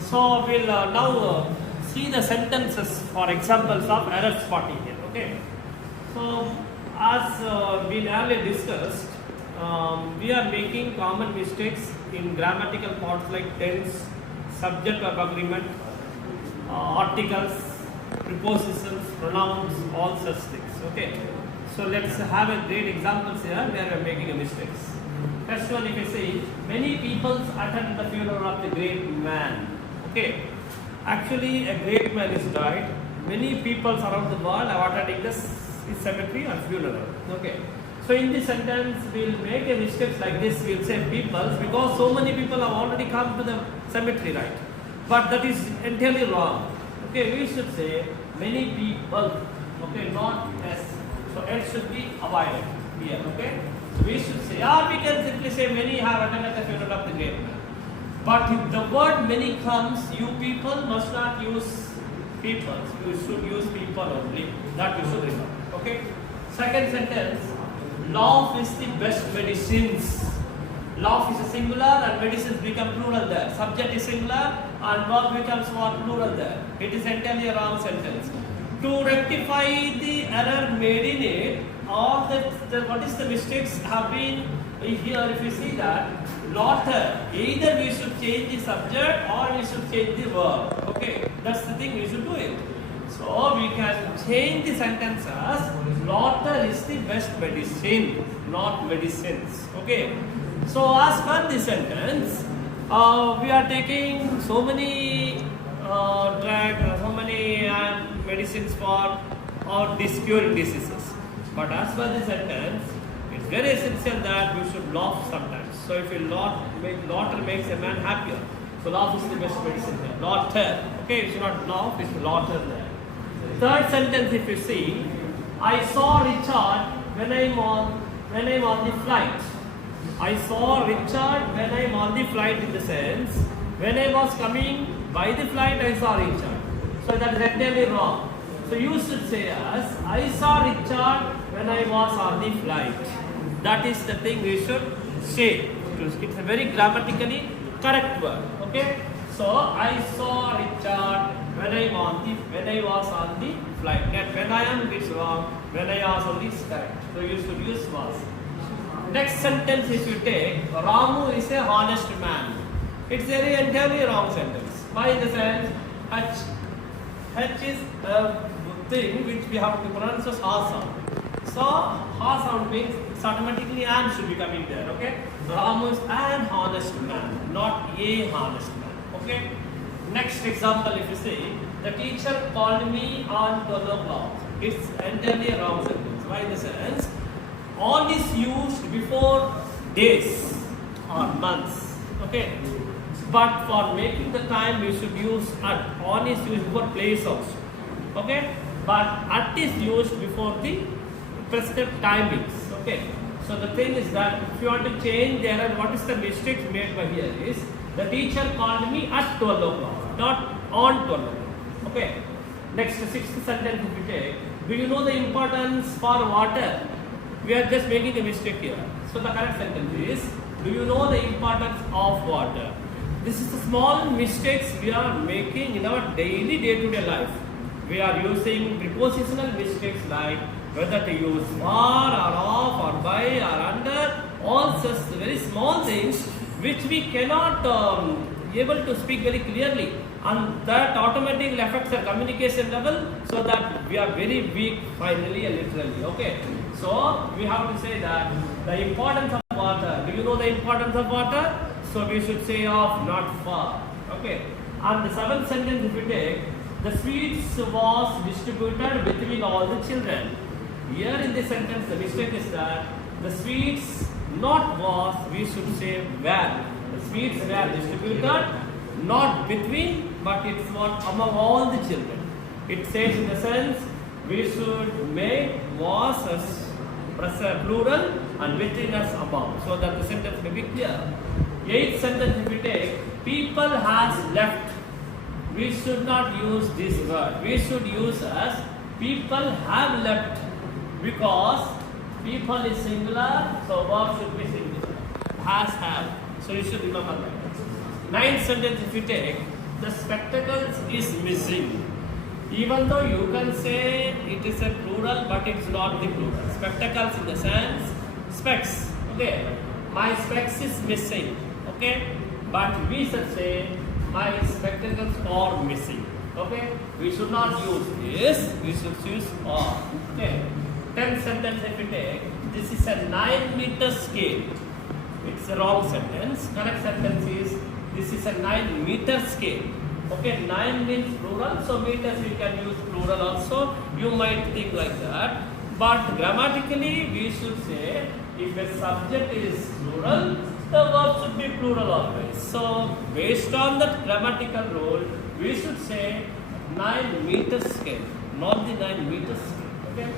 So we'll now see the sentences for examples of error spotting here. Okay. So as we earlier discussed, we are making common mistakes in grammatical parts like tense, subject verb agreement, articles, prepositions, pronouns, all such things. Okay. So let's have a great examples here where we are making a mistakes. First one, if you say, many people attend the funeral of the great man. Okay. Actually, a great man is died. Many people around the world are attending this cemetery or funeral. Okay. So in this sentence, we'll make a mistake like this. We'll say peoples because so many people have already come to the cemetery, right? But that is entirely wrong. Okay, we should say many people. Okay, not S. So S should be avoided here. Okay. So we should say, or we can simply say many have attended the funeral of the great man. But if the word many comes, you people must not use people. You should use people only. That you should remember. Okay. Second sentence, love is the best medicines. Love is a singular and medicines become plural there. Subject is singular and verb becomes what plural there. It is entirely a wrong sentence. To rectify the error made in it, or what is the mistakes have been here, if you see that, laughter, either we should change the subject or we should change the verb. Okay, that's the thing we should do it. So we can change the sentence as laughter is the best medicine, not medicines. Okay. So as per the sentence, we are taking so many medicines for our curing diseases. But as per the sentence, it's very essential that we should laugh sometimes. So if you laughter makes a man happier. So laugh is the best medicine there. Laughter. Okay, you should not laugh, it's laughter there. Third sentence, if you see, I saw Richard when I'm on the flight. I saw Richard when I'm on the flight, in the sense, when I was coming by the flight, I saw Richard. So that is entirely wrong. So you should say as, I saw Richard when I was on the flight. That is the thing we should say. It's a very grammatically correct word. Okay. So I saw Richard when I was on the flight. And when I am, it's wrong. When I was only is correct. So you should use was. Next sentence, if you take, Ramu is a honest man. It's a entirely wrong sentence. Why? In the sense, H is a thing which we have to pronounce as ha sound. So ha sound means it's automatically and should be coming there. Okay. Ramu is an honest man, not a honest man. Okay. Next example, if you see, the teacher called me on 12 o'clock. It's entirely a wrong sentence. Why? In the sense, on is used before days or months. Okay. But for making the time, we should use at. On is used before place also. Okay. But at is used before the prescribed timings. Okay. So the thing is that if you want to change the error, what is the mistake made by here is, the teacher called me at 12 o'clock, not on 12 o'clock. Okay. Next, sixth sentence if you take, do you know the importance for water? We are just making a mistake here. So the correct sentence is, do you know the importance of water? This is the small mistakes we are making in our daily day-to-day life. We are using prepositional mistakes like whether to use for or of or by or under, all such very small things which we cannot able to speak very clearly, and that automatically affects our communication level, so that we are very weak finally and literally. Okay. So we have to say that the importance of water. Do you know the importance of water? So we should say of, not for. Okay. And the seventh sentence, if you take, the sweets was distributed between all the children. Here in this sentence, the mistake is that the sweets not was, we should say were. The sweets were distributed not between, but it's what among all the children. It says in the sense, we should make was as plural and between as among, so that the sentence may be clear. Eighth sentence, if we take, people has left. We should not use this word. We should use as people have left, because people is singular, so verb should be singular. Has, have. So you should remember that. ninth sentence if you take, the spectacles is missing. Even though you can say it is a plural, but it's not the plural. Spectacles in the sense specs. Okay, my specs is missing. Okay, but we should say my spectacles are missing. Okay, we should not use this. We should use are. Okay, 10th sentence if you take, this is a 9-meter scale. It's a wrong sentence. Correct sentence is this is a 9-meter scale. Okay, 9 means plural, so meters we can use plural also. You might think like that, but grammatically we should say if a subject is plural, the verb should be plural always. So based on that grammatical rule, we should say 9-meter scale, not the 9-meter scale. Okay,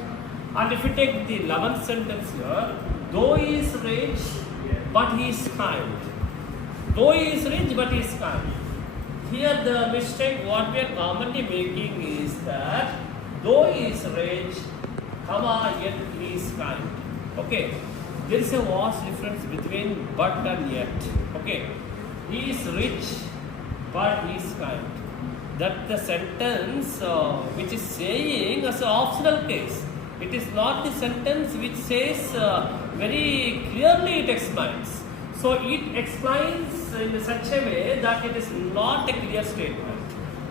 and if you take the 11th sentence here, though he is rich, but he is kind. Though he is rich, but he is kind. Here the mistake what we are commonly making is that though he is rich, comma, yet he is kind. Okay, there is a vast difference between but and yet. Okay, he is rich, but he is kind. That the sentence which is saying as an optional case. It is not the sentence which says very clearly it explains. So it explains in such a way that it is not a clear statement.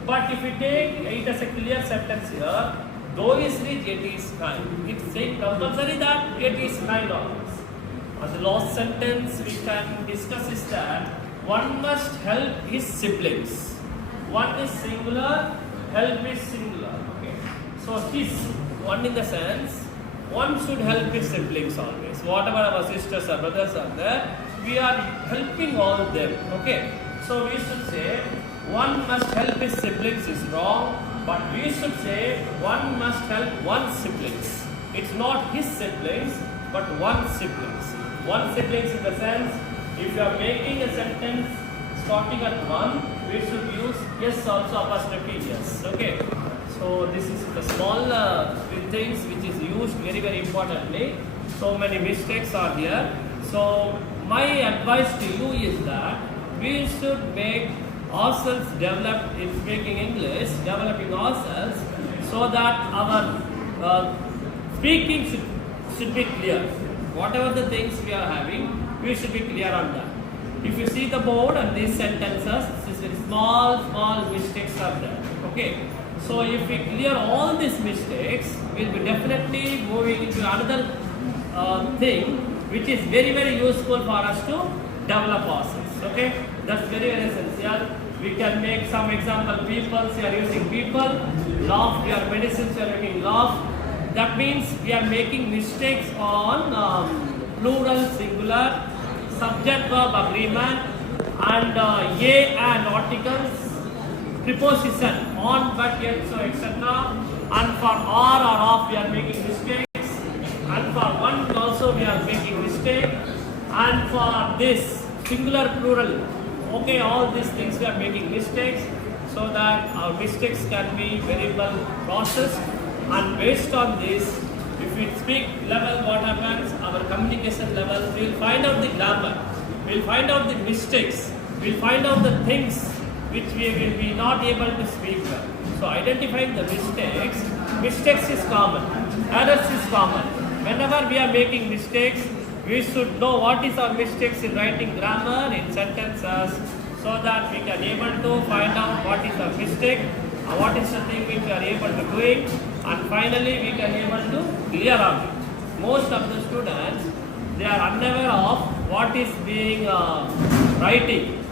But if we take it as a clear sentence here, though he is rich, yet he is kind. It's saying compulsory that yet he is kind always. And the last sentence we can discuss is that one must help his siblings. One is singular, help is singular. Okay. So his, one in the sense, one should help his siblings always. Whatever our sisters or brothers are there, we are helping all of them. Okay. So we should say one must help his siblings is wrong, but we should say one must help one's siblings. It's not his siblings, but one's siblings. One siblings in the sense, if you are making a sentence starting at one, we should use yes also apostrophe yes. Okay. So this is the small things which is used very very importantly. So many mistakes are there. So my advice to you is that we should make ourselves develop in speaking English, developing ourselves so that our speaking should be clear. Whatever the things we are having, we should be clear on that. If you see the board and these sentences, this is very small mistakes are there. Okay. So if we clear all these mistakes, we'll be definitely moving into another thing which is very very useful for us to develop ourselves. Okay, that's very very essential. We can make some example. People, we are using people. Laugh, we are medicines, we are making laugh. That means we are making mistakes on plural, singular, subject verb agreement, and and articles, preposition on, but, yet, so, etc. And for or of we are making mistakes. And for one also we are making mistake. And for this singular plural, okay, all these things we are making mistakes, so that our mistakes can be very well processed. And based on this, if we speak level, what happens, our communication level, we will find out the grammar, we will find out the mistakes, we will find out the things which we will be not able to speak well. So identifying the mistakes is common, errors is common. Whenever we are making mistakes, we should know what is our mistakes in writing grammar, in sentences, so that we can able to find out what is our mistake, what is the thing which we are able to do it, and finally we can able to clear on it. Most of the students, they are unaware of what is being writing.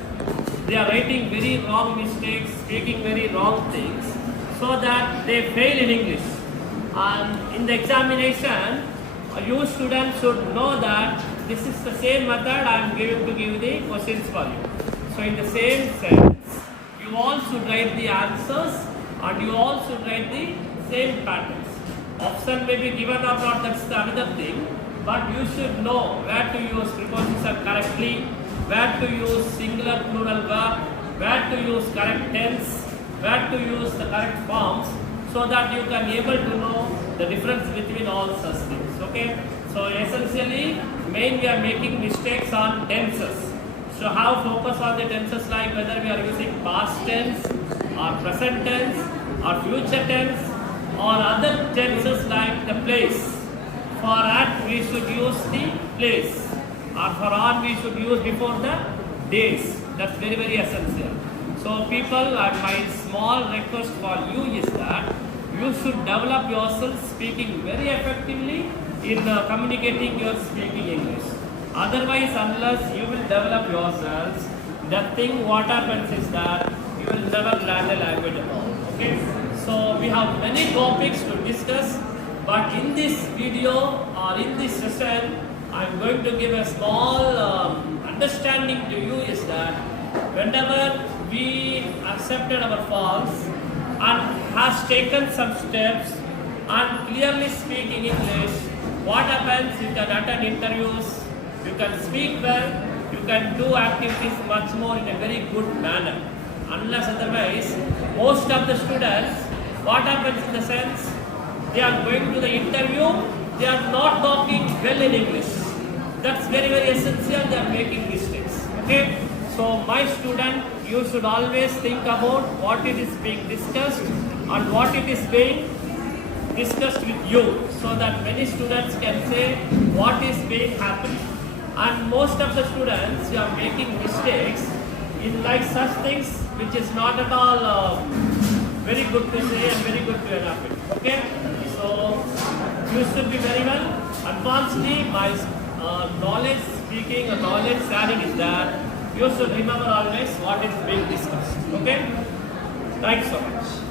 They are writing very wrong mistakes, speaking very wrong things, so that they fail in English. And in the examination, you students should know that this is the same method I am going to give the questions for you. So in the same sense, you all should write the answers and you all should write the same patterns. Option may be given or not, that's another thing, but you should know where to use preposition correctly, where to use singular plural verb, where to use correct tense, where to use the correct forms, so that you can able to know the difference between all such things. Okay, so essentially main we are making mistakes on tenses. So have focus on the tenses like whether we are using past tense or present tense or future tense or other tenses like the place. For at we should use the place, or for on we should use before the days. That's very very essential. So people, my small request for you is that you should develop yourself speaking very effectively in communicating your speaking English. Otherwise, unless you will develop yourselves, the thing what happens is that you will never learn a language at all. Okay? So we have many topics to discuss, but in this video or in this session, I am going to give a small understanding to you is that whenever we accepted our faults and has taken some steps and clearly speaking English, what happens? You can attend interviews, you can speak well, you can do activities much more in a very good manner. Unless otherwise, most of the students, what happens in the sense, they are going to the interview, they are not talking well in English. That's very very essential, they are making mistakes. Okay? So my student, you should always think about what it is being discussed and what it is being discussed with you, so that many students can say what is being happening. And most of the students are making mistakes in like such things which is not at all very good to say and very good to happen. Okay? So you should be very well. Advancedly, my knowledge speaking or knowledge sharing is that you should remember always what is being discussed. Okay? Thanks so much.